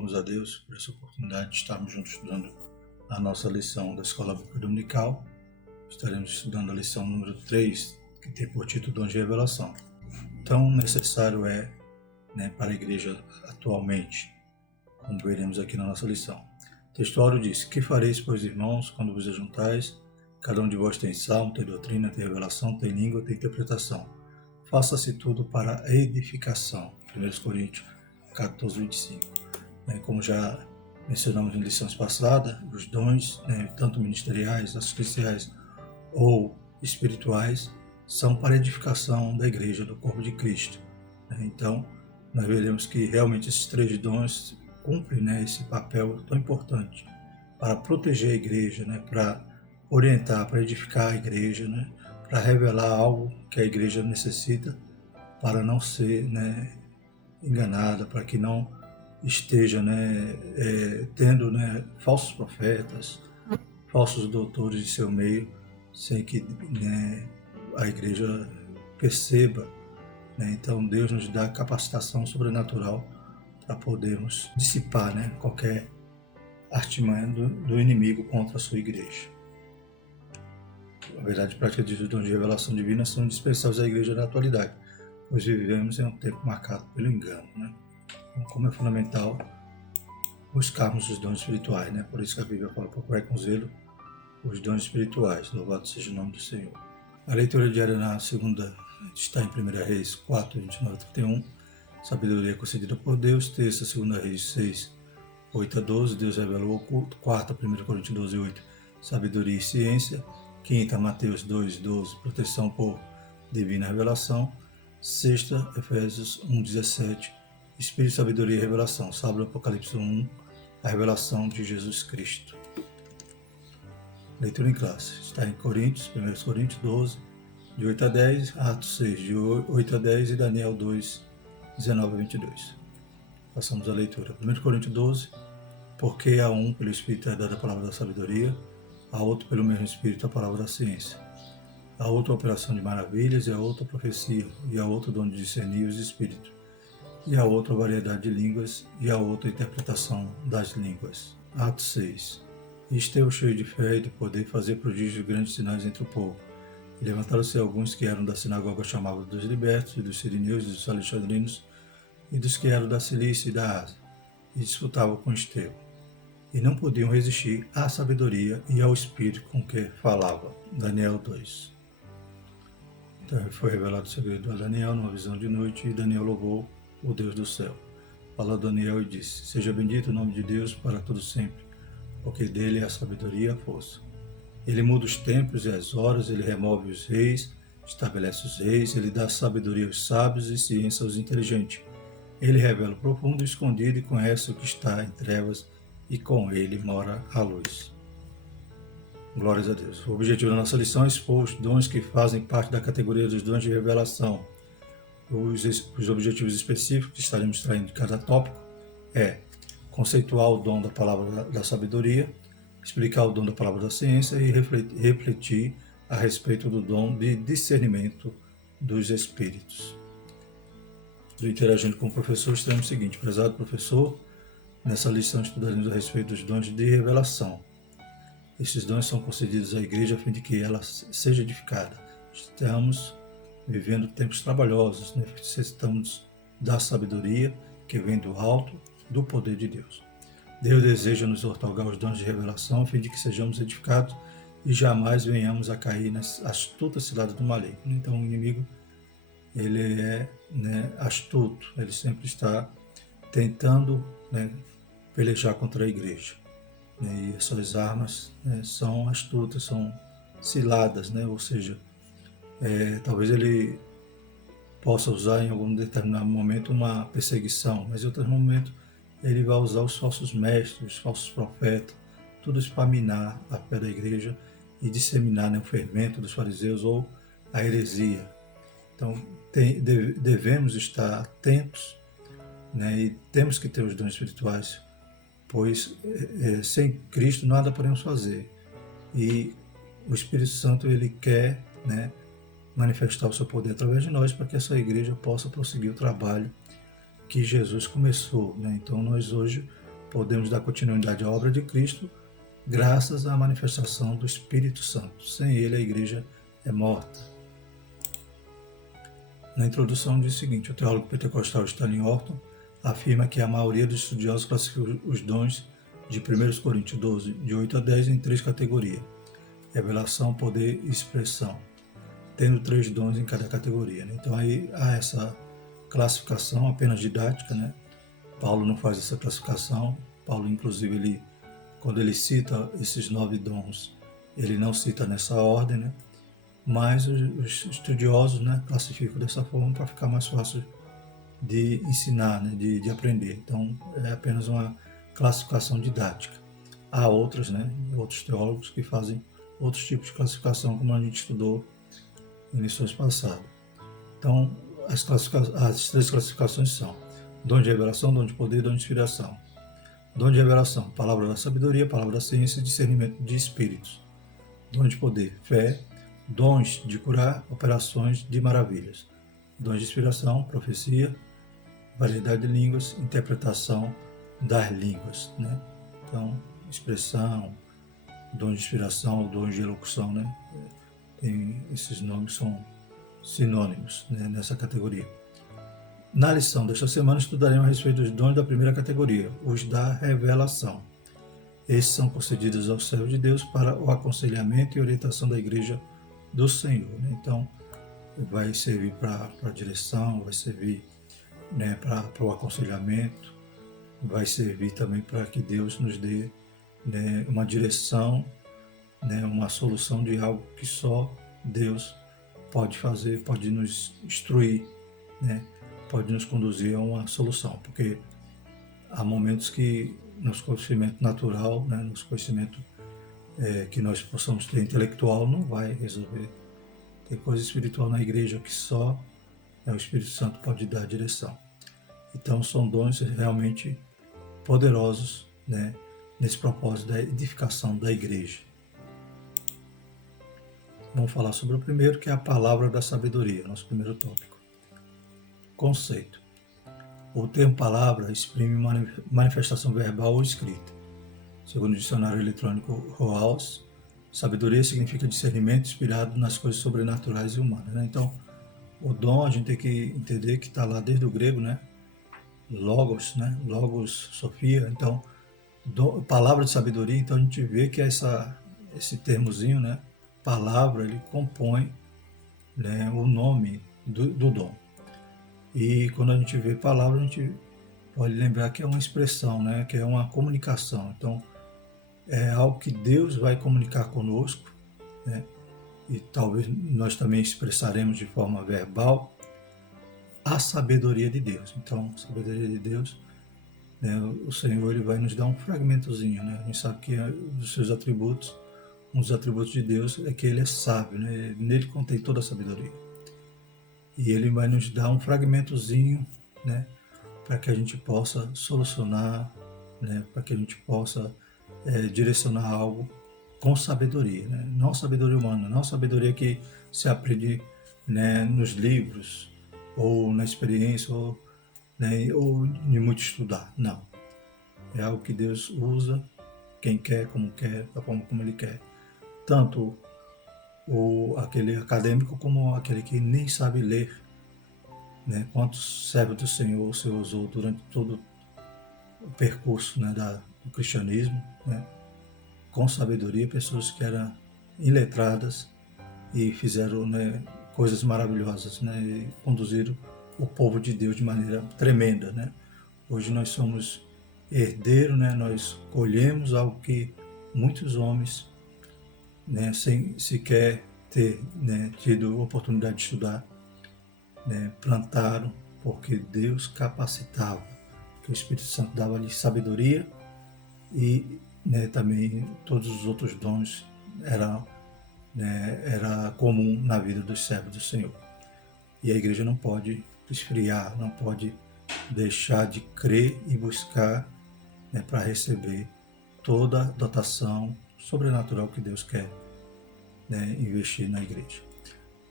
louvamos a Deus por essa oportunidade de estarmos juntos estudando a nossa lição da Escola Bíblica Dominical. Estaremos estudando a lição número 3, que tem por título Dom de Revelação. Tão necessário é, para a igreja atualmente, como veremos aqui na nossa lição. O textuário diz: Que fareis, pois, irmãos, quando vos ajuntais? Cada um de vós tem salmo, tem doutrina, tem revelação, tem língua, tem interpretação. Faça-se tudo para a edificação. 1 Coríntios 14, 25. Como já mencionamos em lições passadas, os dons, tanto ministeriais, assistenciais ou espirituais, são para a edificação da igreja, do corpo de Cristo. Então, nós veremos que realmente esses três dons cumprem esse papel tão importante para proteger a igreja, para orientar, para edificar a igreja, para revelar algo que a igreja necessita para não ser enganada, para que não esteja tendo falsos profetas, falsos doutores de seu meio, sem que a igreja perceba. Então Deus nos dá capacitação sobrenatural para podermos dissipar qualquer artimanha do inimigo contra a sua igreja. A verdade prática dos dons de revelação divina são indispensáveis à igreja da atualidade, pois vivemos em um tempo marcado pelo engano. Então, como é fundamental buscarmos os dons espirituais, Por isso que a Bíblia fala: procurai com zelo os dons espirituais. Louvado seja o nome do Senhor. A leitura diária na segunda está em 1 Reis 4, 29 a 31. Sabedoria concedida por Deus. Terça, 2 Reis 6, 8 a 12. Deus revela o oculto. Quarta, 1 Coríntios 12, 8. Sabedoria e ciência. Quinta, Mateus 2, 12. Proteção por divina revelação. Sexta, Efésios 1, 17. Espírito, sabedoria e revelação. Sábado, Apocalipse 1, a revelação de Jesus Cristo. Leitura em classe. Está em Coríntios, 1 Coríntios 12, de 8 a 10, Atos 6, de 8 a 10 e Daniel 2, 19 a 22. Passamos a leitura. 1 Coríntios 12. Porque a um pelo Espírito é dada a palavra da sabedoria, a outro pelo mesmo Espírito a palavra da ciência, a outra a operação de maravilhas, e a outra a profecia, e a outra o dom de discernir os espíritos, e a outra a variedade de línguas, e a outra a interpretação das línguas. Atos 6. E Estevão, cheio de fé e de poder, fazer prodígios e grandes sinais entre o povo. E levantaram-se alguns que eram da sinagoga chamada dos libertos, e dos sirineus, e dos alexandrinos, e dos que eram da Cilícia e da Ásia, e disputavam com Estevão. E não podiam resistir à sabedoria e ao espírito com que falava. Daniel 2. Então foi revelado o segredo a Daniel numa visão de noite, e Daniel louvou o Deus do céu. Falou Daniel e disse: Seja bendito o nome de Deus para todo sempre, porque dele é a sabedoria e a força. Ele muda os tempos e as horas, ele remove os reis, estabelece os reis, ele dá sabedoria aos sábios e ciência aos inteligentes. Ele revela o profundo e o escondido e conhece o que está em trevas, e com ele mora a luz. Glórias a Deus. O objetivo da nossa lição é expor os dons que fazem parte da categoria dos dons de revelação. Os objetivos específicos que estaremos traindo de cada tópico é conceituar o dom da palavra da sabedoria, explicar o dom da palavra da ciência e refletir a respeito do dom de discernimento dos espíritos. Interagindo com o professor, estaremos o seguinte: prezado professor, nessa lição estudaremos a respeito dos dons de revelação. Esses dons são concedidos à igreja a fim de que ela seja edificada. Estamos vivendo tempos trabalhosos, necessitamos da sabedoria que vem do alto, do poder de Deus. Deus deseja nos outorgar os dons de revelação a fim de que sejamos edificados e jamais venhamos a cair nas astutas ciladas do maligno. Então o inimigo, ele é astuto, ele sempre está tentando pelejar contra a igreja. E essas armas são astutas, são ciladas, ou seja, talvez ele possa usar em algum determinado momento uma perseguição, mas em outro momento ele vai usar os falsos mestres, os falsos profetas, tudo isso para minar a fé da igreja e disseminar o fermento dos fariseus ou a heresia. Então devemos estar atentos, e temos que ter os dons espirituais, pois sem Cristo nada podemos fazer. E o Espírito Santo, ele quer manifestar o seu poder através de nós, para que essa igreja possa prosseguir o trabalho que Jesus começou. Então nós hoje podemos dar continuidade à obra de Cristo graças à manifestação do Espírito Santo. Sem ele, a igreja é morta. Na introdução diz o seguinte: o teólogo pentecostal Stanley Horton afirma que a maioria dos estudiosos classifica os dons de 1 Coríntios 12, de 8 a 10, em 3 categorias: revelação, poder e expressão, tendo 3 dons em cada categoria. Né? Então aí há essa classificação apenas didática, né? Paulo não faz essa classificação. Paulo, inclusive, quando ele cita esses 9 dons, ele não cita nessa ordem, né? Mas os estudiosos, né, classificam dessa forma para ficar mais fácil de ensinar, né, de aprender. Então, é apenas uma classificação didática. Há outros, né, outros teólogos que fazem outros tipos de classificação, como a gente estudou em lições passadas. Então, as 3 classificações são: dom de revelação, dom de poder, dom de inspiração. Dom de revelação, palavra da sabedoria, palavra da ciência e discernimento de espíritos. Dom de poder, fé. Dons de curar, operações de maravilhas. Dons de inspiração, profecia, variedade de línguas, interpretação das línguas, né? Então, expressão, dons de inspiração, dons de elocução, né? Esses nomes são sinônimos, né, nessa categoria. Na lição desta semana estudaremos a respeito dos dons da primeira categoria, os da revelação. Esses são concedidos aos servos de Deus para o aconselhamento e orientação da igreja do Senhor, né? Então, vai servir para a direção, vai servir, né, para o aconselhamento, vai servir também para que Deus nos dê, né, uma direção, né, uma solução de algo que só Deus pode fazer, pode nos instruir, né, pode nos conduzir a uma solução, porque há momentos que nosso conhecimento natural, né, nosso conhecimento que nós possamos ter intelectual não vai resolver. Tem coisa espiritual na igreja que só o Espírito Santo pode dar a direção. Então são dons realmente poderosos, né, nesse propósito da edificação da igreja. Vamos falar sobre o primeiro, que é a palavra da sabedoria, nosso primeiro tópico. Conceito. O termo palavra exprime manifestação verbal ou escrita. Segundo o dicionário eletrônico Roaus, sabedoria significa discernimento inspirado nas coisas sobrenaturais e humanas, né? Então, o dom a gente tem que entender que está lá desde o grego, né? Logos, né? Logos, Sofia. Então, palavra de sabedoria. Então, a gente vê que esse termozinho, né? Palavra, ele compõe, né, o nome do dom. E quando a gente vê palavra, a gente pode lembrar que é uma expressão, né? Que é uma comunicação. Então, é algo que Deus vai comunicar conosco, né? E talvez nós também expressaremos de forma verbal a sabedoria de Deus. Então, a sabedoria de Deus, né, o Senhor, ele vai nos dar um fragmentozinho, né? A gente sabe que dos seus atributos, um dos atributos de Deus é que ele é sábio, né? Nele contém toda a sabedoria. E ele vai nos dar um fragmentozinho, né, para que a gente possa solucionar, né, para que a gente possa direcionar algo com sabedoria, né? Não sabedoria humana, não sabedoria que se aprende, né, nos livros ou na experiência ou, né, ou de muito estudar, não. É algo que Deus usa, quem quer, da forma como Ele quer. Tanto aquele acadêmico como aquele que nem sabe ler, né? Quantos servos do Senhor o Senhor usou durante todo o percurso, né, do cristianismo, né, com sabedoria, pessoas que eram iletradas e fizeram, né, coisas maravilhosas, né, e conduziram o povo de Deus de maneira tremenda, né. Hoje nós somos herdeiros, né, nós colhemos algo que muitos homens, né, sem sequer ter, né, tido oportunidade de estudar, né, plantaram, porque Deus capacitava, que o Espírito Santo dava-lhe sabedoria e, né, também todos os outros dons era comum na vida dos servos do Senhor. E a igreja não pode esfriar, não pode deixar de crer e buscar, né, para receber toda a dotação sobrenatural que Deus quer, né, investir na igreja.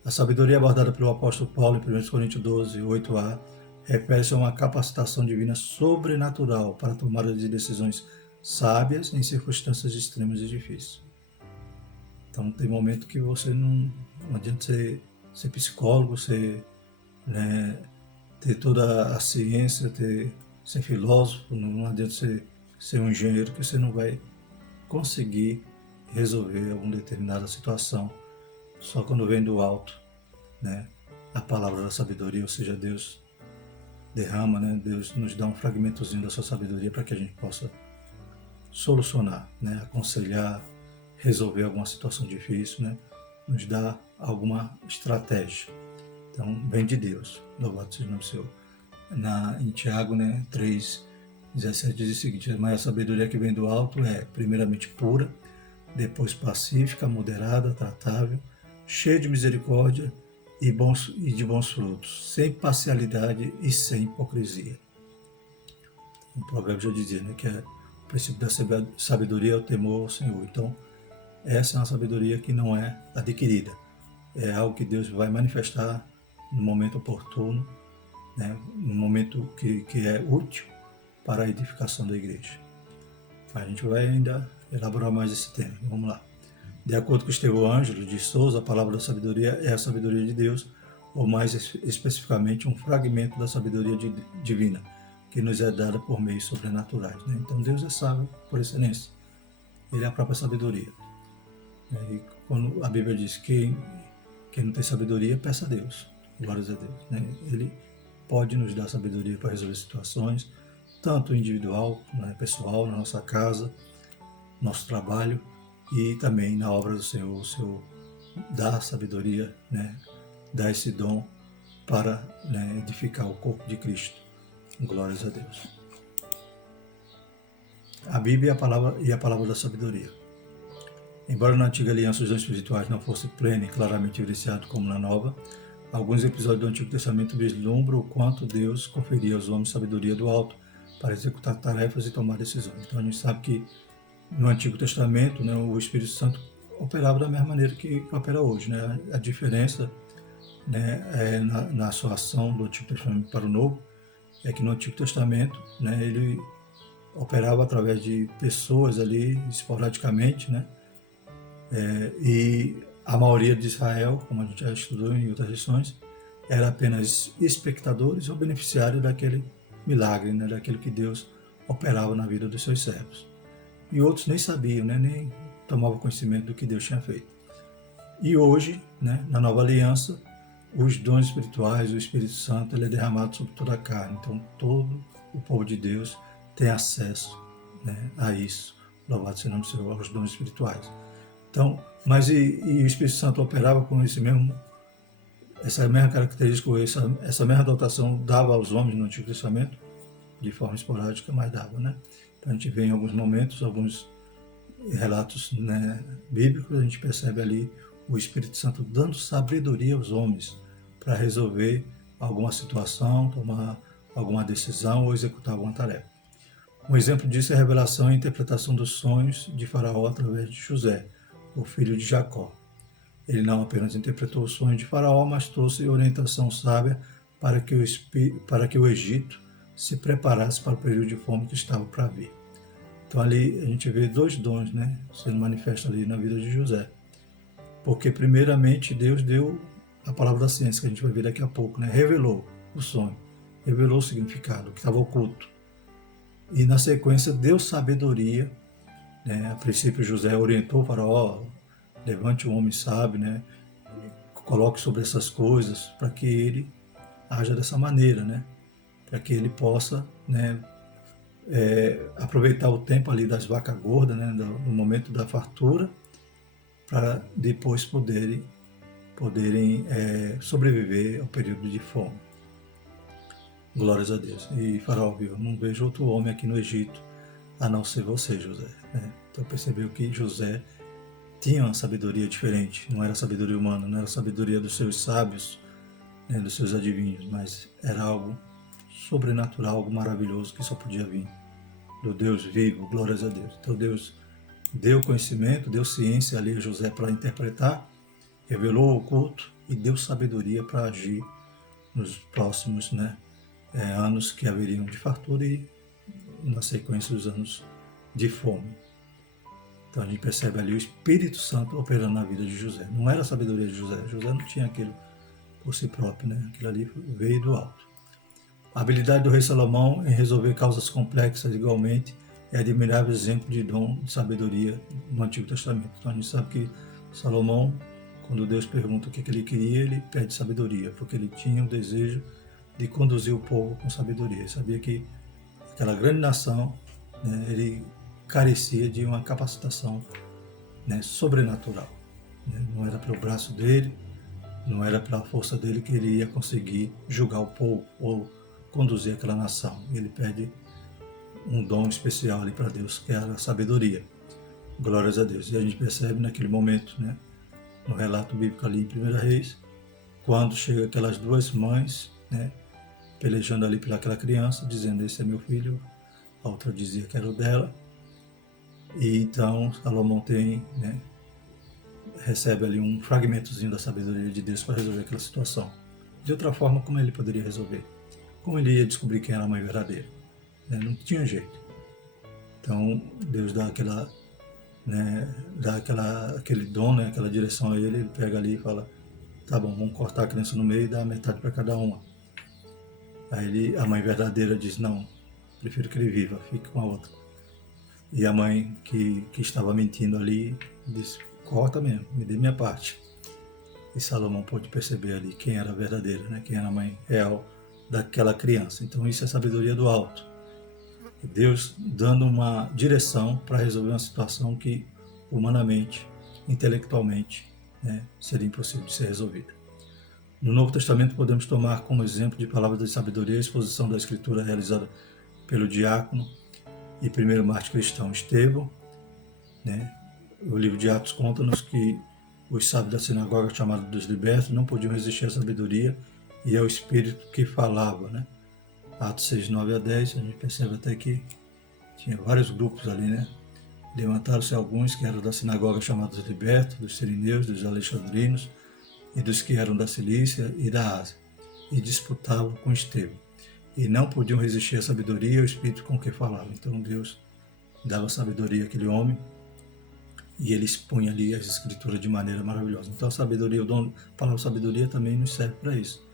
A sabedoria abordada pelo apóstolo Paulo em 1 Coríntios 12, 8a, refere-se a uma capacitação divina sobrenatural para a tomada de decisões sábias em circunstâncias extremas e difíceis. Então tem momento que você não adianta ser psicólogo, né, ter toda a ciência, ser filósofo, não adianta ser um engenheiro, que você não vai conseguir resolver alguma determinada situação só quando vem do alto, né, a palavra da sabedoria, ou seja, Deus derrama, né, Deus nos dá um fragmentozinho da sua sabedoria para que a gente possa solucionar, né, aconselhar, resolver alguma situação difícil, né, nos dá alguma estratégia. Então, vem de Deus, louvado seja o nome do Senhor. Em Tiago, né, 3:17 diz o seguinte: mas a sabedoria que vem do alto é primeiramente pura, depois pacífica, moderada, tratável, cheia de misericórdia e de bons frutos, sem parcialidade e sem hipocrisia. O provérbio já dizia, né, que o princípio da sabedoria é o temor ao Senhor. Então, essa é uma sabedoria que não é adquirida, é algo que Deus vai manifestar no momento oportuno, né, no momento que é útil para a edificação da igreja. A gente vai ainda elaborar mais esse tema. Vamos lá. De acordo com Estevão Ângelo de Souza, a palavra da sabedoria é a sabedoria de Deus, ou mais especificamente um fragmento da sabedoria divina, que nos é dada por meios sobrenaturais, né? Então Deus é sábio por excelência. Ele é a própria sabedoria. E quando a Bíblia diz que quem não tem sabedoria, peça a Deus. Glórias a Deus, né? Ele pode nos dar sabedoria para resolver situações, tanto individual, né, pessoal, na nossa casa, nosso trabalho, e também na obra do Senhor. O Senhor dá sabedoria, né, dá esse dom para, né, edificar o corpo de Cristo. Glórias a Deus. A Bíblia e a palavra da sabedoria. Embora na antiga aliança os dons espirituais não fossem pleno e claramente evidenciados como na nova, alguns episódios do Antigo Testamento vislumbram o quanto Deus conferia aos homens sabedoria do alto para executar tarefas e tomar decisões. Então a gente sabe que no Antigo Testamento, né, o Espírito Santo operava da mesma maneira que opera hoje, né? A diferença, né, na sua ação do Antigo Testamento para o Novo é que no Antigo Testamento, né, ele operava através de pessoas ali, esporadicamente, né? E a maioria de Israel, como a gente já estudou em outras lições, era apenas espectadores ou beneficiários daquele milagre, né, daquilo que Deus operava na vida dos seus servos. E outros nem sabiam, né, nem tomavam conhecimento do que Deus tinha feito. E hoje, né, na nova aliança, os dons espirituais, o Espírito Santo, ele é derramado sobre toda a carne. Então, todo o povo de Deus tem acesso, né, a isso. Louvado seja o nome do Senhor, aos dons espirituais. Então, mas e o Espírito Santo operava com essa mesma característica, essa mesma dotação dava aos homens no Antigo Testamento, de forma esporádica, mas dava, né? Então a gente vê em alguns momentos, alguns relatos, né, bíblicos, a gente percebe ali o Espírito Santo dando sabedoria aos homens para resolver alguma situação, tomar alguma decisão ou executar alguma tarefa. Um exemplo disso é a revelação e interpretação dos sonhos de Faraó através de José, o filho de Jacó. Ele não apenas interpretou o sonho de Faraó, mas trouxe orientação sábia para que o Egito se preparasse para o período de fome que estava para vir. Então ali a gente vê dois dons, né, sendo manifestos ali na vida de José. Porque primeiramente Deus deu a palavra da ciência, que a gente vai ver daqui a pouco, né, revelou o sonho, revelou o significado, que estava oculto. E na sequência deu sabedoria, né, a princípio José orientou o Faraó, levante um homem sábio, né, coloque sobre essas coisas, para que ele haja dessa maneira, né, para que ele possa, né, aproveitar o tempo ali das vacas gordas, né, no momento da fartura, para depois poderem sobreviver ao período de fome. Glórias a Deus. E Faraó viu, não vejo outro homem aqui no Egito a não ser você, José. Né? Então percebeu que José tinha uma sabedoria diferente, não era sabedoria humana, não era sabedoria dos seus sábios, né, dos seus adivinhos, mas era algo sobrenatural, algo maravilhoso que só podia vir do Deus vivo, glórias a Deus. Então Deus deu conhecimento, deu ciência ali a José para interpretar, revelou o oculto e deu sabedoria para agir nos próximos, né, anos que haveriam de fartura e, na sequência, os anos de fome. Então a gente percebe ali o Espírito Santo operando na vida de José. Não era a sabedoria de José. José não tinha aquilo por si próprio, né? Aquilo ali veio do alto. A habilidade do rei Salomão em resolver causas complexas igualmente é admirável exemplo de dom de sabedoria no Antigo Testamento. Então a gente sabe que Salomão, quando Deus pergunta o que ele queria, ele pede sabedoria, porque ele tinha o desejo de conduzir o povo com sabedoria. Ele sabia que aquela grande nação, né, ele carecia de uma capacitação, né, sobrenatural. Né? Não era pelo braço dele, não era pela força dele que ele ia conseguir julgar o povo ou conduzir aquela nação. Ele pede um dom especial ali para Deus, que era a sabedoria. Glórias a Deus. E a gente percebe naquele momento, né, no relato bíblico ali em 1 Reis, quando chega aquelas duas mães, né, pelejando ali pelaquela criança, dizendo: esse é meu filho, a outra dizia que era o dela. E então Salomão tem, né, recebe ali um fragmentozinho da sabedoria de Deus para resolver aquela situação. De outra forma, como ele poderia resolver? Como ele ia descobrir quem era a mãe verdadeira? Não tinha jeito. Então Deus dá aquela, né, aquele dom, né, aquela direção a ele. Ele pega ali e fala: tá bom, vamos cortar a criança no meio e dar metade para cada uma. Aí a mãe verdadeira diz: não, prefiro que ele viva, fique com a outra. E a mãe que estava mentindo ali disse: corta mesmo, me dê minha parte. E Salomão pôde perceber ali quem era a verdadeira, né? Quem era a mãe real daquela criança. Então isso é sabedoria do alto. Deus dando uma direção para resolver uma situação que humanamente, intelectualmente, né, seria impossível de ser resolvida. No Novo Testamento podemos tomar como exemplo de palavras de sabedoria a exposição da Escritura realizada pelo diácono e primeiro mártir cristão Estevão, né? O livro de Atos conta-nos que os sábios da sinagoga, chamados dos libertos, não podiam resistir à sabedoria e ao Espírito que falava, né? Atos 6, 9 a 10, a gente percebe até que tinha vários grupos ali, né? Levantaram-se alguns que eram da sinagoga, chamados dos libertos, dos sirineus, dos alexandrinos e dos que eram da Cilícia e da Ásia, e disputavam com Estevão. E não podiam resistir à sabedoria e ao Espírito com que falava. Então Deus dava sabedoria àquele homem e ele expunha ali as Escrituras de maneira maravilhosa. Então a sabedoria, a palavra sabedoria também nos serve para isso,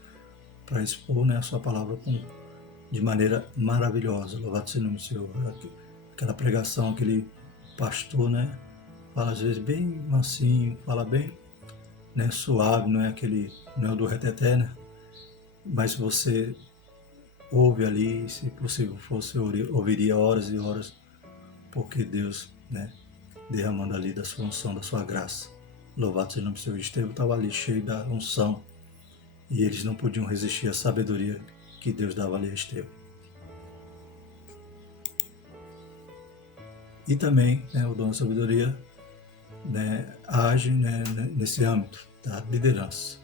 para expor, né, a sua palavra de maneira maravilhosa. Louvado seja o nome do Senhor. Aquela pregação, aquele pastor, né, fala às vezes bem mansinho, fala bem, né, suave, não é o do reteté, né? Mas você ouve ali, se possível fosse, ouviria horas e horas, porque Deus, né, derramando ali da sua unção, da sua graça. Louvado seja o nome do Senhor. Estevão estava ali cheio da unção e eles não podiam resistir à sabedoria que Deus dava ali a Estevão. E também, né, o dom da sabedoria, né, age, né, nesse âmbito da liderança.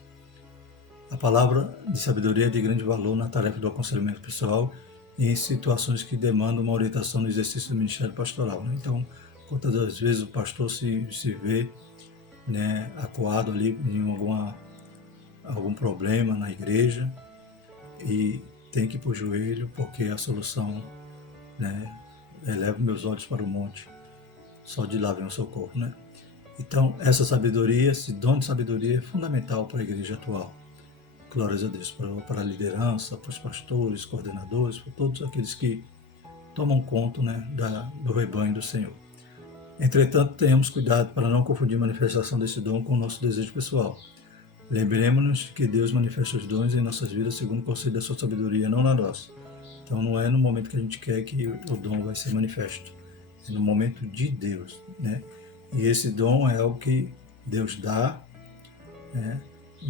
A palavra de sabedoria é de grande valor na tarefa do aconselhamento pessoal e em situações que demandam uma orientação no exercício do ministério pastoral, né? Então, quantas das vezes o pastor se vê, né, acuado ali em algum problema na igreja e tem que ir para o joelho, porque a solução, né, eleva meus olhos para o monte, só de lá vem o socorro, né? Então, essa sabedoria, esse dom de sabedoria é fundamental para a igreja atual. Glórias a Deus, para a liderança, para os pastores, coordenadores, para todos aqueles que tomam conta, né, do rebanho do Senhor. Entretanto, tenhamos cuidado para não confundir a manifestação desse dom com o nosso desejo pessoal. Lembremos-nos que Deus manifesta os dons em nossas vidas segundo o conselho da sua sabedoria, não na nossa. Então não é no momento que a gente quer que o dom vai ser manifesto, é no momento de Deus, né? E esse dom é algo que Deus dá, né,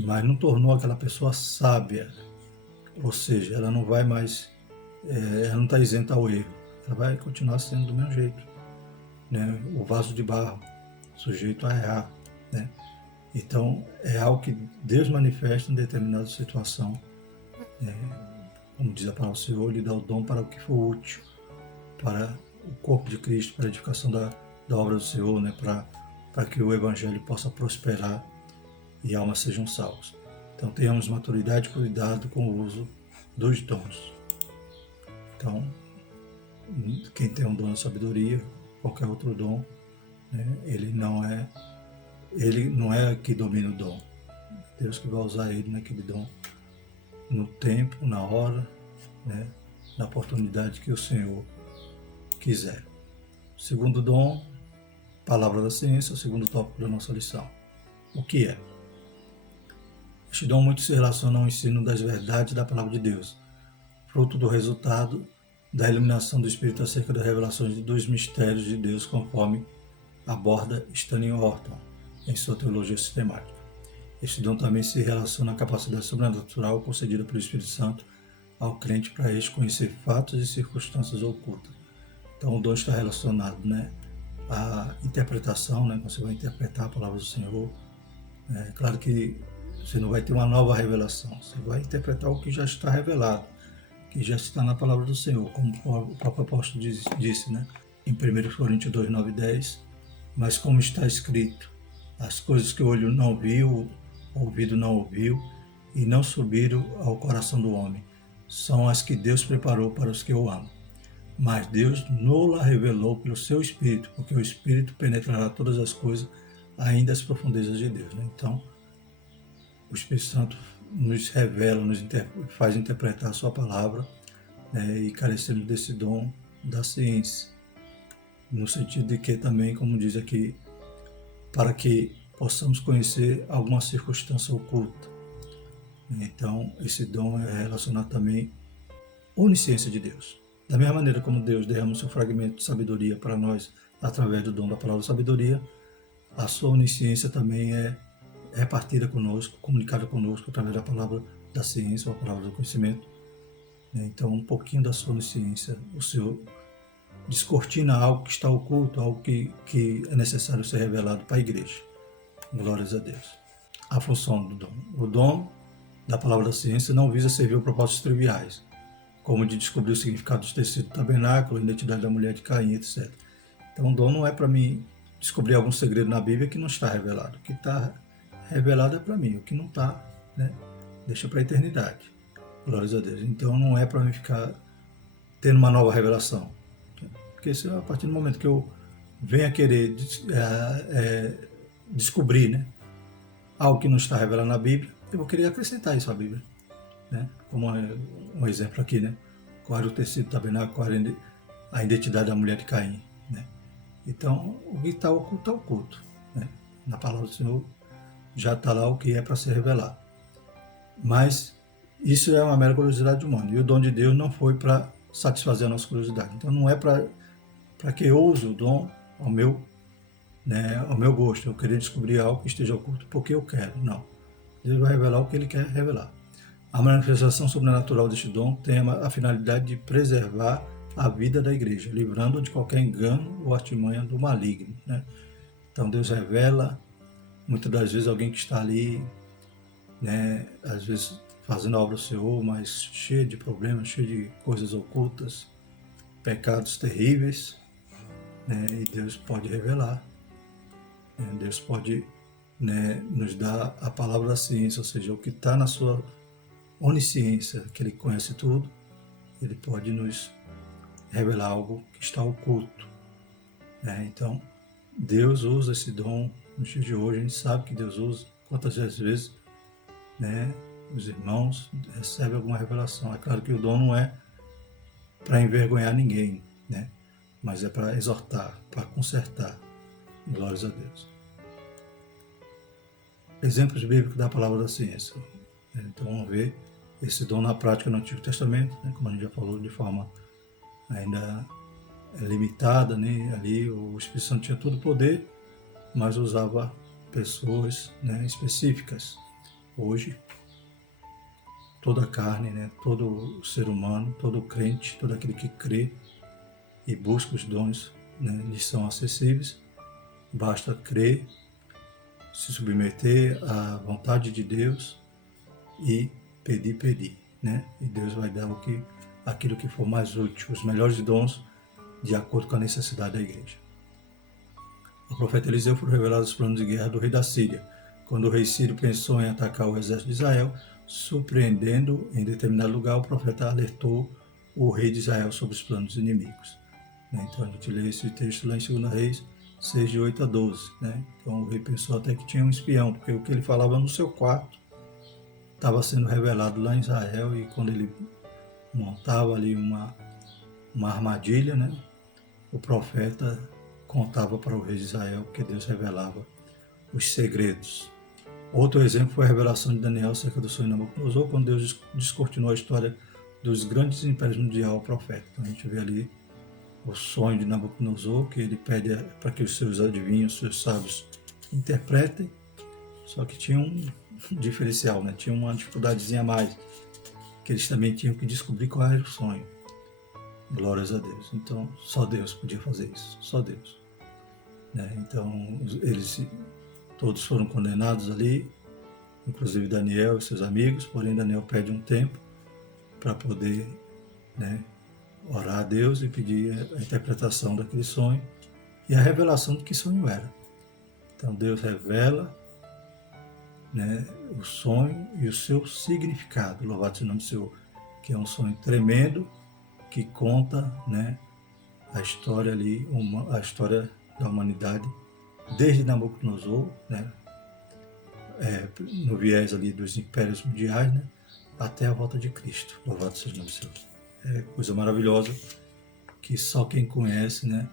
mas não tornou aquela pessoa sábia, ou seja, ela não vai mais, ela não está isenta ao erro, ela vai continuar sendo do mesmo jeito, né? O vaso de barro, sujeito a errar, né? Então é algo que Deus manifesta em determinada situação, como diz a palavra do Senhor, Ele dá o dom para o que for útil, para o corpo de Cristo, para a edificação da obra do Senhor, né? Para que o Evangelho possa prosperar e almas sejam salvas. Então tenhamos maturidade e cuidado com o uso dos dons. Então, quem tem um dom de sabedoria, qualquer outro dom, né, ele não é que domina o dom. Deus que vai usar ele naquele dom, no tempo, na hora, né, na oportunidade que o Senhor quiser. Segundo dom, palavra da ciência, o segundo tópico da nossa lição. O que é? Este dom muito se relaciona ao ensino das verdades da palavra de Deus, fruto do resultado da iluminação do Espírito acerca das revelações dos mistérios de Deus, conforme aborda Stanley Horton em sua teologia sistemática. Este dom também se relaciona à capacidade sobrenatural concedida pelo Espírito Santo ao crente para este conhecer fatos e circunstâncias ocultas. Então, o dom está relacionado, né, à interpretação, né, quando você vai interpretar a palavra do Senhor. É claro que você não vai ter uma nova revelação, você vai interpretar o que já está revelado, que já está na palavra do Senhor, como o próprio apóstolo disse, né, em 1 Coríntios 2, 9 e 10, mas como está escrito, as coisas que o olho não viu, o ouvido não ouviu, e não subiram ao coração do homem, são as que Deus preparou para os que o amam. Mas Deus não-la revelou pelo seu Espírito, porque o Espírito penetrará todas as coisas, ainda as profundezas de Deus. Né? Então, o Espírito Santo nos revela, faz interpretar a sua palavra, né? E carecemos desse dom da ciência, no sentido de que também, como diz aqui, para que possamos conhecer alguma circunstância oculta. Então, esse dom é relacionado também à onisciência de Deus. Da mesma maneira como Deus derrama o seu fragmento de sabedoria para nós através do dom da palavra sabedoria, a sua onisciência também é repartida conosco, comunicada conosco através da palavra da ciência ou a palavra do conhecimento. Então, um pouquinho da sua onisciência, o Senhor descortina algo que está oculto, algo que é necessário ser revelado para a igreja. Glórias a Deus. A função do dom. O dom da palavra da ciência não visa servir a propósitos triviais, como de descobrir o significado dos tecidos do tabernáculo, a identidade da mulher de Caim, etc. Então, o dom não é para mim descobrir algum segredo na Bíblia que não está revelado. O que está revelado é para mim, o que não está, né, deixa para a eternidade. Glórias a Deus. Então, não é para mim ficar tendo uma nova revelação. Porque se a partir do momento que eu venha querer descobrir, né, algo que não está revelado na Bíblia, eu vou querer acrescentar isso à Bíblia. Né? Como um exemplo aqui, né? Qual era o tecido do tabernáculo, qual era a identidade da mulher de Caim. Né? Então, o que está oculto. Né? Na palavra do Senhor já está lá o que é para ser revelado. Mas isso é uma mera curiosidade humana. E o dom de Deus não foi para satisfazer a nossa curiosidade. Então, não é para que eu use o dom ao meu gosto, eu querer descobrir algo que esteja oculto porque eu quero. Não. Deus vai revelar o que Ele quer revelar. A manifestação sobrenatural deste dom tem a finalidade de preservar a vida da igreja, livrando de qualquer engano ou artimanha do maligno. Né? Então Deus revela, muitas das vezes alguém que está ali, né, às vezes fazendo a obra do Senhor, mas cheio de problemas, cheio de coisas ocultas, pecados terríveis, né, e Deus pode revelar. Né? Deus pode, né, nos dar a palavra da ciência, ou seja, o que está na sua onisciência, que Ele conhece tudo, Ele pode nos revelar algo que está oculto. Né? Então, Deus usa esse dom nos dias de hoje, a gente sabe que Deus usa, quantas vezes, né, os irmãos recebem alguma revelação. É claro que o dom não é para envergonhar ninguém, né? Mas é para exortar, para consertar. Glórias a Deus. Exemplos bíblicos da palavra da ciência. Então vamos ver esse dom na prática no Antigo Testamento, né? Como a gente já falou, de forma ainda limitada, né? Ali o Espírito Santo tinha todo o poder, mas usava pessoas, né, específicas. Hoje, toda a carne, né, todo ser humano, todo crente, todo aquele que crê e busca os dons, né, lhes são acessíveis. Basta crer, se submeter à vontade de Deus e pedir, né? E Deus vai dar aquilo que for mais útil, os melhores dons, de acordo com a necessidade da igreja. Ao profeta Eliseu foram revelados os planos de guerra do rei da Síria. Quando o rei sírio pensou em atacar o exército de Israel, surpreendendo em determinado lugar, o profeta alertou o rei de Israel sobre os planos inimigos. Né? Então a gente lê esse texto lá em 2 Reis 6, de 8 a 12. Né? Então o rei pensou até que tinha um espião, porque o que ele falava no seu quarto estava sendo revelado lá em Israel, e quando ele montava ali uma armadilha, né? O profeta contava para o rei de Israel que Deus revelava os segredos. Outro exemplo foi a revelação de Daniel acerca do sonho de Nabucodonosor, quando Deus descortinou a história dos grandes impérios mundiais ao profeta. Então a gente vê ali o sonho de Nabucodonosor, que ele pede para que os seus adivinhos, os seus sábios interpretem, só que tinha um diferencial, né? Tinha uma dificuldadezinha a mais, que eles também tinham que descobrir qual era o sonho. Glórias a Deus. Então, só Deus podia fazer isso, só Deus. Né? Então, eles todos foram condenados ali, inclusive Daniel e seus amigos, porém Daniel pede um tempo para poder, né, orar a Deus e pedir a interpretação daquele sonho e a revelação do que sonho era. Então Deus revela, né, o sonho e o seu significado, louvado seja o nome do Senhor, que é um sonho tremendo, que conta, né, a história ali, a história da humanidade, desde Nabucodonosor, né, no viés ali dos impérios mundiais, né, até a volta de Cristo, louvado seja o nome do Senhor. É coisa maravilhosa, que só quem conhece, né,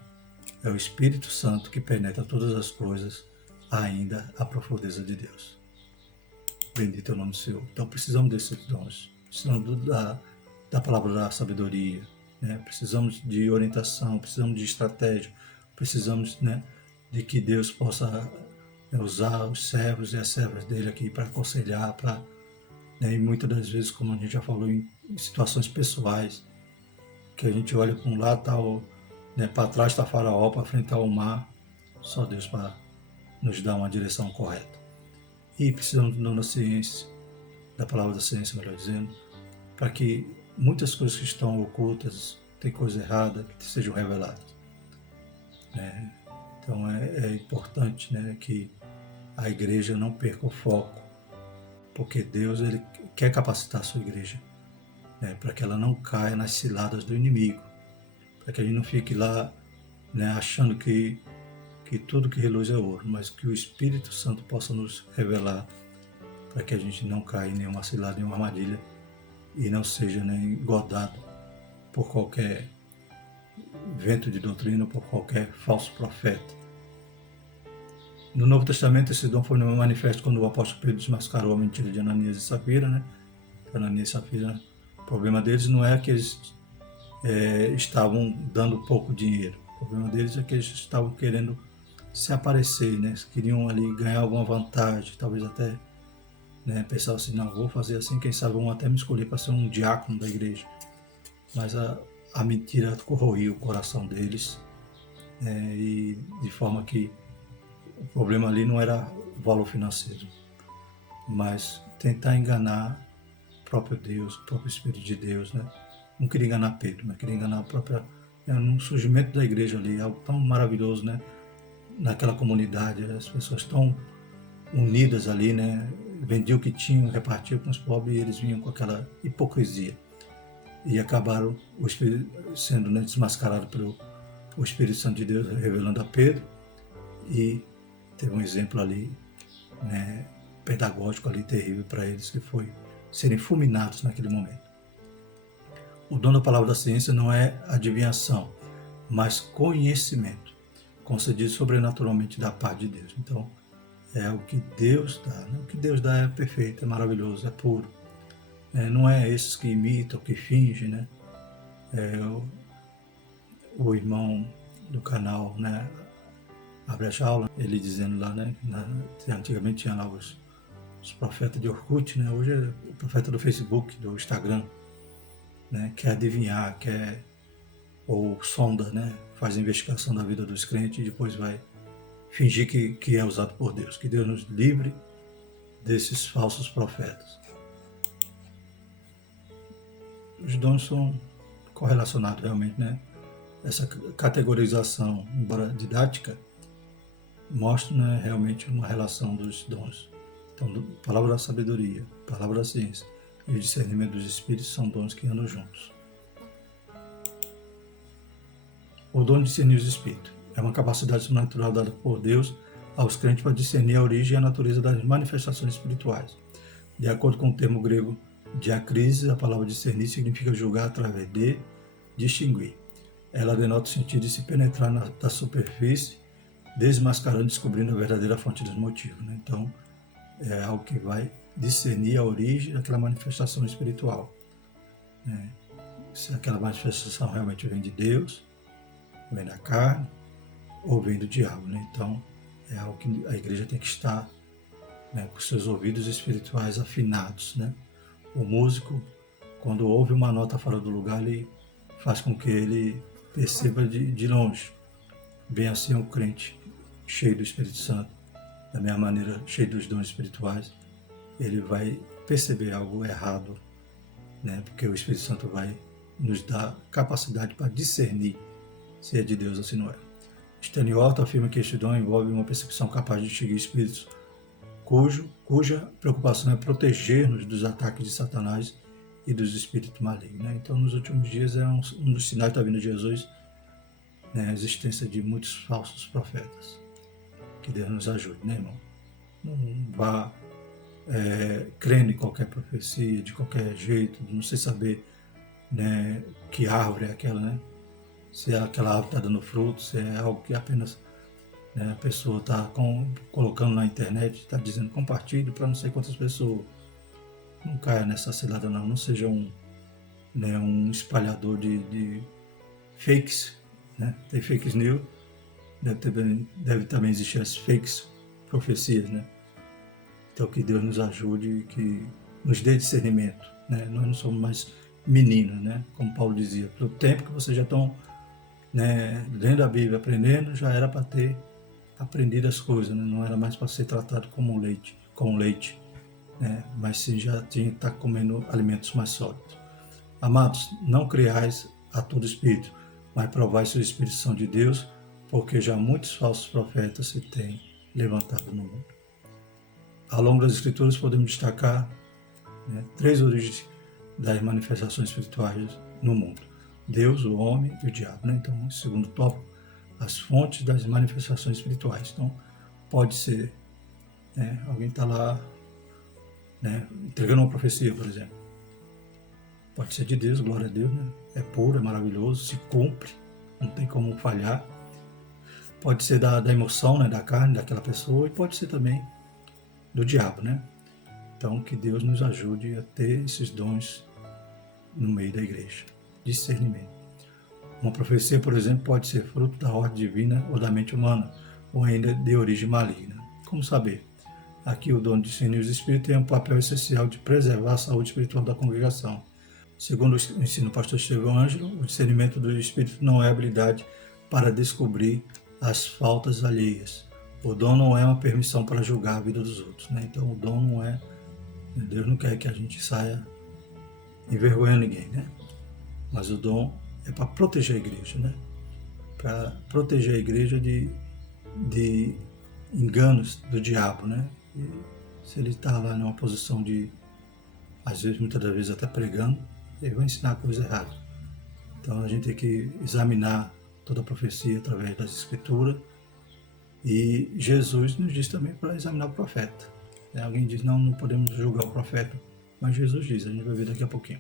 é o Espírito Santo que penetra todas as coisas, ainda a profundeza de Deus. Bendito é o nome do Senhor. Então precisamos desses dons, precisamos da palavra da sabedoria, né? Precisamos de orientação, precisamos de estratégia, precisamos, né, de que Deus possa usar os servos e as servas dele aqui para aconselhar, né, e muitas das vezes, como a gente já falou, em situações pessoais, que a gente olha para um lado, tá, né, para trás está Faraó, para frente está o mar, só Deus para nos dar uma direção correta. E precisamos do dom da ciência, da palavra da ciência, melhor dizendo, para que muitas coisas que estão ocultas, tem coisa errada, que sejam reveladas. Né? Então é importante, né, que a igreja não perca o foco, porque Deus ele quer capacitar a sua igreja, né, para que ela não caia nas ciladas do inimigo, para que a gente não fique lá, né, achando que tudo que reluz é ouro, mas que o Espírito Santo possa nos revelar, para que a gente não caia em nenhuma cilada, nenhuma armadilha, e não seja, né, engodado por qualquer vento de doutrina, por qualquer falso profeta. No Novo Testamento, esse dom foi manifesto quando o apóstolo Pedro desmascarou a mentira de Ananias e Safira, né? Ananias e Safira, o problema deles não é que eles estavam dando pouco dinheiro. O problema deles é que eles estavam querendo se aparecer, né? Eles queriam ali ganhar alguma vantagem, talvez até, né, pensar assim, não, vou fazer assim, quem sabe vão até me escolher para ser um diácono da igreja. Mas a mentira corroía o coração deles, e de forma que o problema ali não era o valor financeiro, mas tentar enganar o próprio Deus, o próprio Espírito de Deus, né? Não queria enganar Pedro, mas queria enganar a própria, no surgimento da igreja ali, algo tão maravilhoso, né? Naquela comunidade, as pessoas tão unidas ali, né? Vendiam o que tinham, repartiam com os pobres, e eles vinham com aquela hipocrisia. E acabaram sendo, né, desmascarados pelo Espírito Santo de Deus, revelando a Pedro, e teve um exemplo ali, né, pedagógico ali terrível para eles, que foi serem fulminados naquele momento. O dom da palavra da ciência não é adivinhação, mas conhecimento, concedido sobrenaturalmente da parte de Deus. Então, é o que Deus dá, né? O que Deus dá é perfeito, é maravilhoso, é puro. Não é esses que imitam, que fingem, né? O irmão do canal, né, Abre a Jaula, ele dizendo lá, né, antigamente tinha lá os profetas de Orkut, né, hoje é o profeta do Facebook, do Instagram, né, quer adivinhar, ou sonda, né, faz a investigação da vida dos crentes e depois vai fingir que é usado por Deus. Que Deus nos livre desses falsos profetas. Os dons são correlacionados realmente, né? Essa categorização, embora didática, mostra, né, realmente uma relação dos dons. Então, palavra da sabedoria, palavra da ciência e o discernimento dos espíritos são dons que andam juntos. O dom de discernir os espíritos é uma capacidade sobrenatural dada por Deus aos crentes para discernir a origem e a natureza das manifestações espirituais. De acordo com o termo grego diacrise, a palavra discernir significa julgar através de, distinguir. Ela denota o sentido de se penetrar da superfície, desmascarando e descobrindo a verdadeira fonte dos motivos. Né? Então, é algo que vai discernir a origem daquela manifestação espiritual. Né? Se aquela manifestação realmente vem de Deus, vem da carne, ou vem do diabo. Né? Então, é algo que a igreja tem que estar, né, com seus ouvidos espirituais afinados. Né? O músico, quando ouve uma nota fora do lugar, ele faz com que ele perceba de longe. Bem assim o crente, cheio do Espírito Santo, da mesma maneira, cheio dos dons espirituais, ele vai perceber algo errado, né? Porque o Espírito Santo vai nos dar capacidade para discernir se é de Deus ou se não é. Stanley Orton afirma que este dom envolve uma percepção capaz de distinguir espíritos cuja preocupação é proteger-nos dos ataques de Satanás e dos espíritos malignos. Né? Então, nos últimos dias, é um dos sinais da vinda de Jesus, né, a existência de muitos falsos profetas. Que Deus nos ajude, né, irmão? Não vá crendo em qualquer profecia, de qualquer jeito, não sei saber, né, que árvore é aquela, né? Se aquela árvore está dando fruto, se é algo que apenas, né, a pessoa está colocando na internet, está dizendo compartilhe para não sei quantas pessoas. Não caia nessa cilada não seja um espalhador de fakes, né? Tem fake news, deve também existir as fakes profecias, né? Então que Deus nos ajude, que nos dê discernimento, né? Nós não somos mais meninos, né? Como Paulo dizia, pelo tempo que vocês já estão, né, lendo a Bíblia, aprendendo, já era para ter aprendido as coisas, né? Não era mais para ser tratado como leite, né? Mas sim já tinha que estar comendo alimentos mais sólidos. Amados, não criais a todo espírito, mas provai se os espíritos são de Deus, porque já muitos falsos profetas se têm levantado no mundo. Ao longo das Escrituras podemos destacar, né, 3 origens das manifestações espirituais no mundo: Deus, o homem e o diabo. Né? Então, segundo tópico, as fontes das manifestações espirituais. Então, pode ser, né, alguém está lá, né, entregando uma profecia, por exemplo. Pode ser de Deus, glória a Deus, né? É puro, é maravilhoso, se cumpre, não tem como falhar. Pode ser da emoção, né, da carne daquela pessoa, e pode ser também do diabo, né? Então, que Deus nos ajude a ter esses dons no meio da igreja. Discernimento. Uma profecia, por exemplo, pode ser fruto da ordem divina ou da mente humana, ou ainda de origem maligna. Como saber? Aqui o dom de discernir os espíritos tem um papel essencial de preservar a saúde espiritual da congregação. Segundo o ensino do pastor Estevão Ângelo, o discernimento do espírito não é habilidade para descobrir as faltas alheias. O dom não é uma permissão para julgar a vida dos outros. Né? Então o dom não é... Deus não quer que a gente saia envergonhando ninguém, né? Mas o dom é para proteger a igreja, né? Para proteger a igreja de enganos do diabo, né? E se ele está lá numa posição de, às vezes, muitas das vezes até pregando, ele vai ensinar coisa errada. Então a gente tem que examinar toda a profecia através das escrituras, e Jesus nos diz também para examinar o profeta. Alguém diz, não podemos julgar o profeta, mas Jesus diz, a gente vai ver daqui a pouquinho.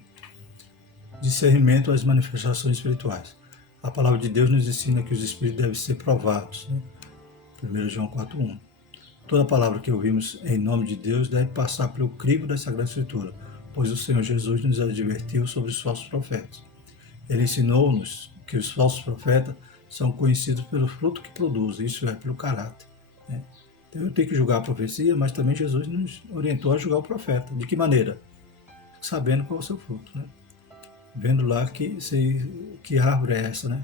Discernimento às manifestações espirituais. A palavra de Deus nos ensina que os espíritos devem ser provados, né? 1 João 4:1. Toda palavra que ouvimos em nome de Deus deve passar pelo crivo da Sagrada Escritura, pois o Senhor Jesus nos advertiu sobre os falsos profetas. Ele ensinou-nos que os falsos profetas são conhecidos pelo fruto que produzem, isso é, pelo caráter. Né? Então eu tenho que julgar a profecia, mas também Jesus nos orientou a julgar o profeta. De que maneira? Sabendo qual é o seu fruto, né? Vendo lá que árvore é essa, né?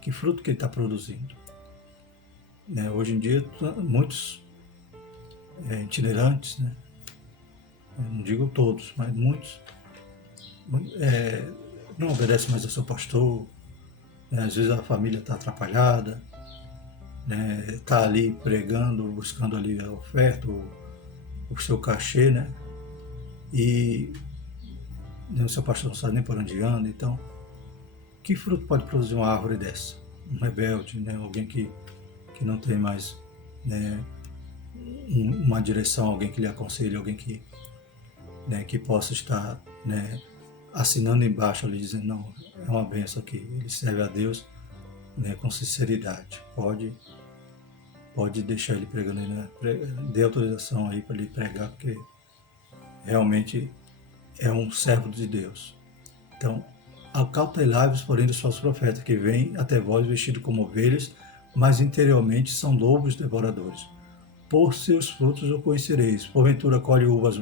Que fruto que ele está produzindo. Né? Hoje em dia, muitos itinerantes, né? Eu não digo todos, mas muitos não obedecem mais ao seu pastor, né? Às vezes a família está atrapalhada, né? Está ali pregando, buscando ali a oferta, o seu cachê, né? E o seu pastor não sabe nem por onde anda. Então, que fruto pode produzir uma árvore dessa? um rebelde, né? Alguém que não tem mais, né, uma direção, alguém que lhe aconselhe, alguém que, né, que possa estar, né, assinando embaixo ali, dizendo, não, é uma benção aqui, ele serve a Deus, né, com sinceridade. Pode deixar ele pregando, né? Dê autorização aí para ele pregar, porque realmente é um servo de Deus. Então, acautelai-vos, porém, dos falsos profetas, que vêm até vós vestidos como ovelhas, mas interiormente são lobos devoradores. Por seus frutos o conhecereis. Porventura colhe uvas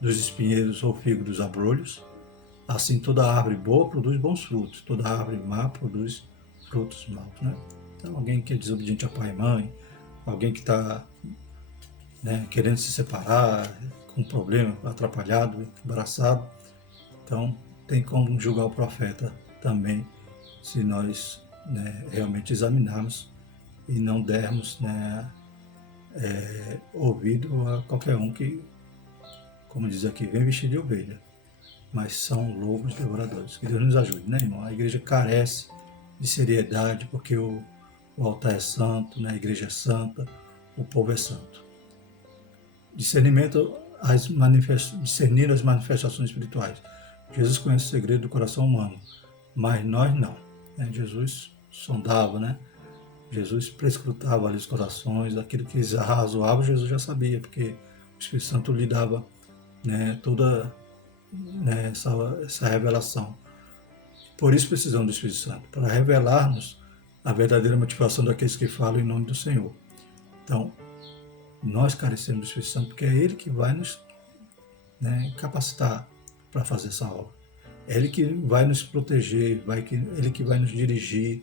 dos espinheiros ou figo dos abrolhos? Assim toda árvore boa produz bons frutos, toda árvore má produz frutos maus, né? Então, alguém que é desobediente a pai e mãe, alguém que está, né, querendo se separar, com problema, atrapalhado, embaraçado, então tem como julgar o profeta também, se nós, né, realmente examinarmos e não dermos, né, ouvido a qualquer um que, como diz aqui, vem vestido de ovelha, mas são lobos devoradores. Que Deus nos ajude, né, irmão? A igreja carece de seriedade, porque o altar é santo, né? A igreja é santa, o povo é santo. Discernimento, discernir as manifestações espirituais. Jesus conhece o segredo do coração humano, mas nós não. Né? Jesus sondava, né? Jesus prescrutava ali os corações, aquilo que eles arrazoavam, Jesus já sabia, porque o Espírito Santo lhe dava, né, toda, né, essa revelação. Por isso precisamos do Espírito Santo, para revelar-nos a verdadeira motivação daqueles que falam em nome do Senhor. Então, nós carecemos do Espírito Santo, porque é Ele que vai nos, né, capacitar para fazer essa obra. É Ele que vai nos proteger, Ele que vai nos dirigir,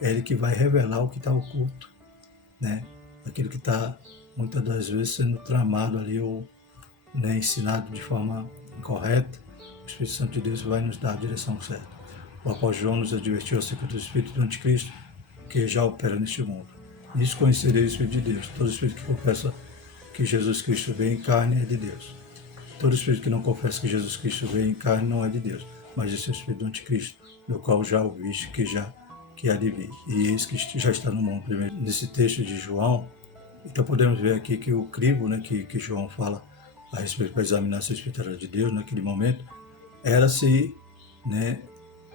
é Ele que vai revelar o que está oculto, né? Aquilo que está, muitas das vezes, sendo tramado ali ou, né, ensinado de forma incorreta. O Espírito Santo de Deus vai nos dar a direção certa. O apóstolo João nos advertiu acerca do Espírito do Anticristo, que já opera neste mundo. Nisso conhecereis o Espírito de Deus. Todo Espírito que confessa que Jesus Cristo veio em carne é de Deus. Todo Espírito que não confessa que Jesus Cristo veio em carne não é de Deus, mas esse é o Espírito do Anticristo, do qual já ouviste que há de vir. E eis que já está no mundo. Primeiro, nesse texto de João, então podemos ver aqui que o crivo, né, que João fala a respeito para examinar se o Espírito era de Deus naquele momento, era se, né,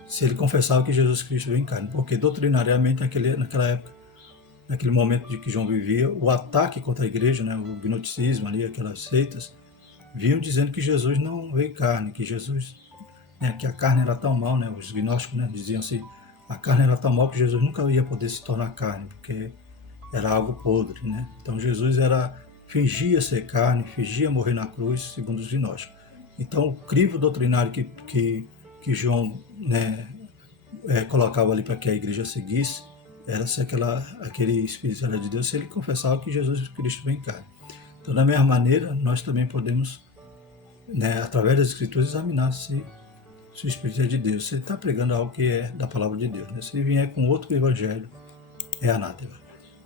se ele confessava que Jesus Cristo veio em carne, porque doutrinariamente naquela época, naquele momento de que João vivia, o ataque contra a igreja, né, o gnosticismo ali, aquelas seitas, vinham dizendo que Jesus não veio em carne, que Jesus, né, que a carne era tão mal, né, os gnósticos, né, diziam assim, a carne era tão mal que Jesus nunca ia poder se tornar carne, porque era algo podre, né? Então Jesus fingia ser carne, fingia morrer na cruz, segundo os gnósticos. Então o crivo doutrinário que João, né, colocava ali para que a igreja seguisse, era se aquele Espírito era de Deus, se ele confessava que Jesus Cristo vem em carne. Então, da mesma maneira, nós também podemos, né, através das Escrituras, examinar se o Espírito é de Deus, se ele está pregando algo que é da palavra de Deus. Né? Se ele vier com outro evangelho, é anátema.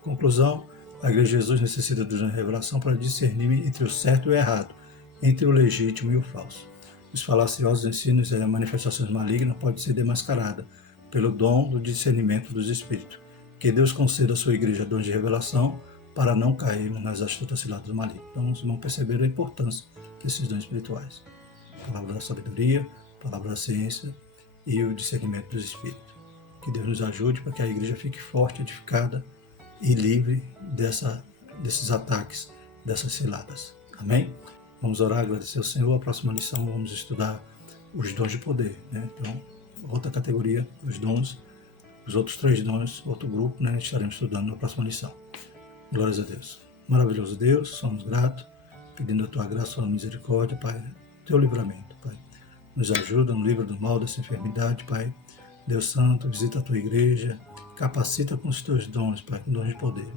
Conclusão, a Igreja de Jesus necessita de uma revelação para discernir entre o certo e o errado, entre o legítimo e o falso. Os falaciosos ensinos e as manifestações malignas podem ser desmascaradas pelo dom do discernimento dos Espíritos. Que Deus conceda à sua Igreja dons de revelação para não cairmos nas astutas ciladas do maligno. Então, os irmãos perceberam a importância desses dons espirituais. A palavra da sabedoria, a palavra da ciência e o discernimento dos Espíritos. Que Deus nos ajude para que a Igreja fique forte, edificada e livre desses ataques, dessas ciladas. Amém? Vamos orar, agradecer ao Senhor. A próxima lição vamos estudar os dons de poder. Né? Então, outra categoria, os dons, os outros 3 dons, outro grupo, né? Estaremos estudando na próxima lição. Glórias a Deus. Maravilhoso Deus, somos gratos, pedindo a Tua graça, a Tua misericórdia, Pai, Teu livramento, Pai. Nos ajuda, nos livra do mal, dessa enfermidade, Pai. Deus Santo, visita a Tua igreja, capacita com os Teus dons, Pai, com dons de poder.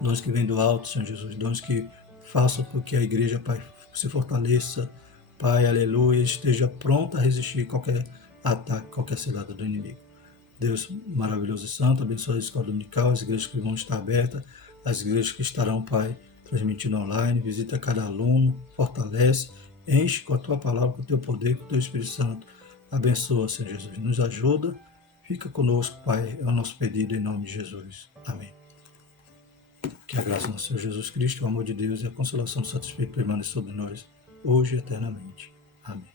Dons que vêm do alto, Senhor Jesus, dons que façam com que a igreja, Pai, se fortaleça, Pai, aleluia, esteja pronta a resistir qualquer ataque, qualquer cilada do inimigo. Deus maravilhoso e santo, abençoe a escola dominical, as igrejas que vão estar abertas, as igrejas que estarão, Pai, transmitindo online, visita cada aluno, fortalece, enche com a Tua palavra, com o Teu poder, com o Teu Espírito Santo. Abençoa, Senhor Jesus, nos ajuda, Fica conosco, Pai, é o nosso pedido em nome de Jesus. Amém. Que a graça do nosso Senhor Jesus Cristo, o amor de Deus e a consolação do Santo Espírito permaneça sobre nós, hoje e eternamente. Amém.